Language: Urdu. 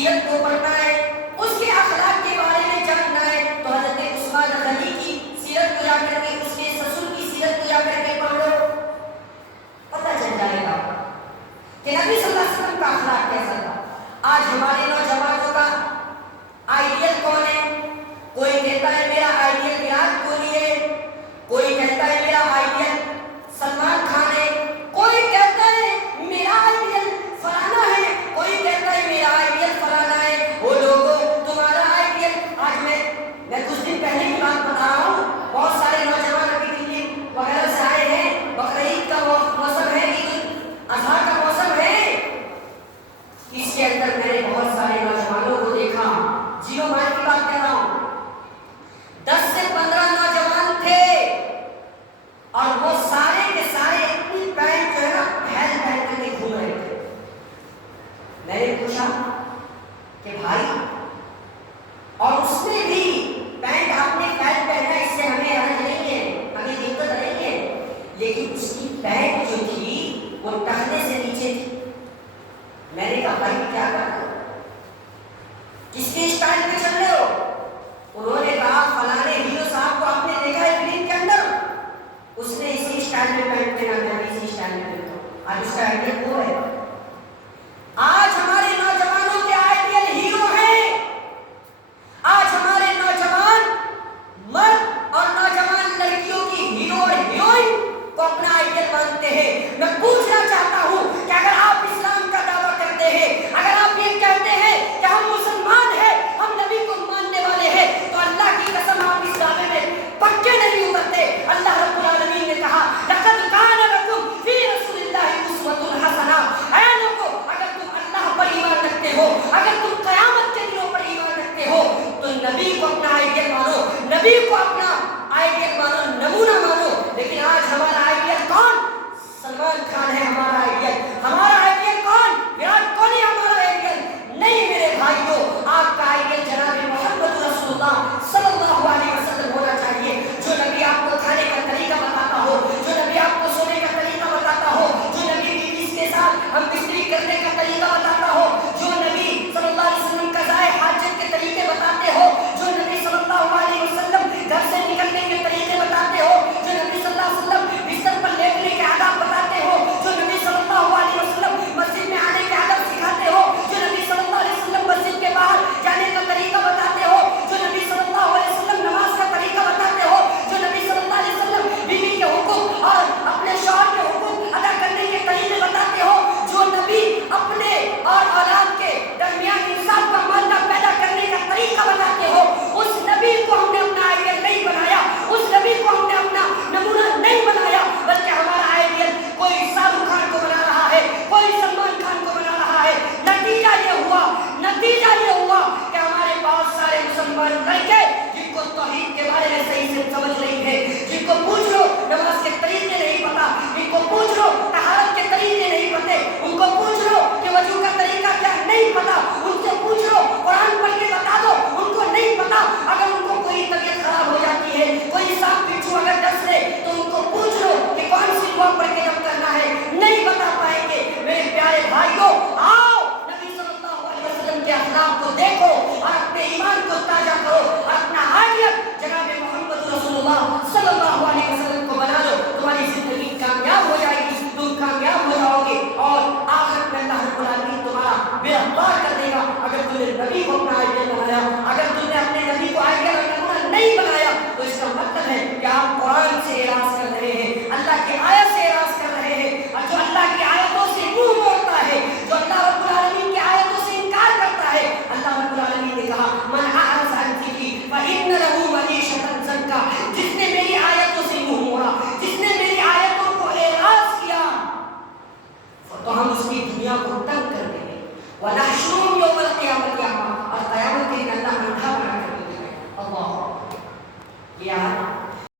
سیرت کو پڑھنا ہے، اس کے اخلاق کے بارے میں جاننا ہے تو حضرت عثمان غنی کی سیرت کو جا کر کے، اس کے سسر کی سیرت کو جا کر کے پڑھ لو، پتہ چل جائے گا کہ نبی صلی اللہ علیہ وسلم کا اخلاق کیسا تھا۔ آج ہمارے نوجوانوں کا آئیڈیل کون ہے؟ کوئی کہتا ہے میرا آئیڈیل وراٹ کوہلی ہے، کوئی کہتا ہے میرا آئیڈیل سلمان خان ہے، کوئی کہتا ہے میرا آئیڈیل فلانا ہے، کوئی کہتا ہے میرا آئیڈیل فلانا ہے۔ وہ لوگوں تمہارا آئیڈیل، آج میں کچھ دن پہلے کی بات بتا رہا ہوں، بہت سارے نوجوان ابھی دلی وغیرہ سے آئے ہیں، بقرعید کا موسم ہے، عید الاضحیٰ کا موسم ہے، اس کے اندر میں نے بہت سارے نوجوانوں کو دیکھا، جیو مائل کی بات کر رہا ہوں، 10 سے 15 نوجوان تھے اور وہ سارے کے سارے اپنی پینٹ جو ہے نا پھیل پہن کر کے گھوم رہے تھے۔ میں نے پوچھا کہ بھائی، اور اس نے بھی پینٹ آپ نے پھیل پہنا، اس سے ہمیں حرج نہیں ہے، ہمیں دقت نہیں ہے، لیکن اس کی پینٹ جو تھی وہ ٹخنے سے نیچے تھی۔ میں نے کہا بھائی کیا کر رہے ہو، کس کے اسٹائل پہ چل رہے ہو؟ انہوں نے کہا فلانے ہیرو صاحب کو آپ نے دیکھا ہے فلم کے اندر، اس نے اسی اسٹائل میں پینٹ پہنا، میں بھی اسی اسٹائل میں پہنتا ہوں۔ آج اس کا آئیڈیل وہ ہے۔ آج ہمارے نوجوانوں کے آئیڈیل ہیرو ہیں، آج ہمارے نوجوان مرد اور نوجوان لڑکیوں کی ہیرو اور ہیروئن کو اپنا آئیڈیل مانتے ہیں۔ میں پوچھنا چاہتا ہوں کہ اگر آپ اسلام کا دعویٰ کرتے ہیں، اگر آپ یہ کہتے ہیں کہ ہم مسلمان ہیں، ہم نبی کو ماننے والے ہیں، تو اللہ کی قسم آپ اس دعوے میں پکے نہیں اترتے۔ اللہ رب العالمین نے کہا لقد کان لکم فی رسول اللہ اسوۃ حسنہ، اے لوگوں اگر تم اللہ پر ایمان رکھتے ہو، اگر تم قیامت کے دنوں پر ایمان رکھتے ہو تو نبی کو اپنا آئیڈیل مانو، نبی کو اپنا آئیڈیل مانو، نمونہ مانو۔ لیکن آج ہمارا آئیڈیل کون؟ سلمان خان ہے ہمارا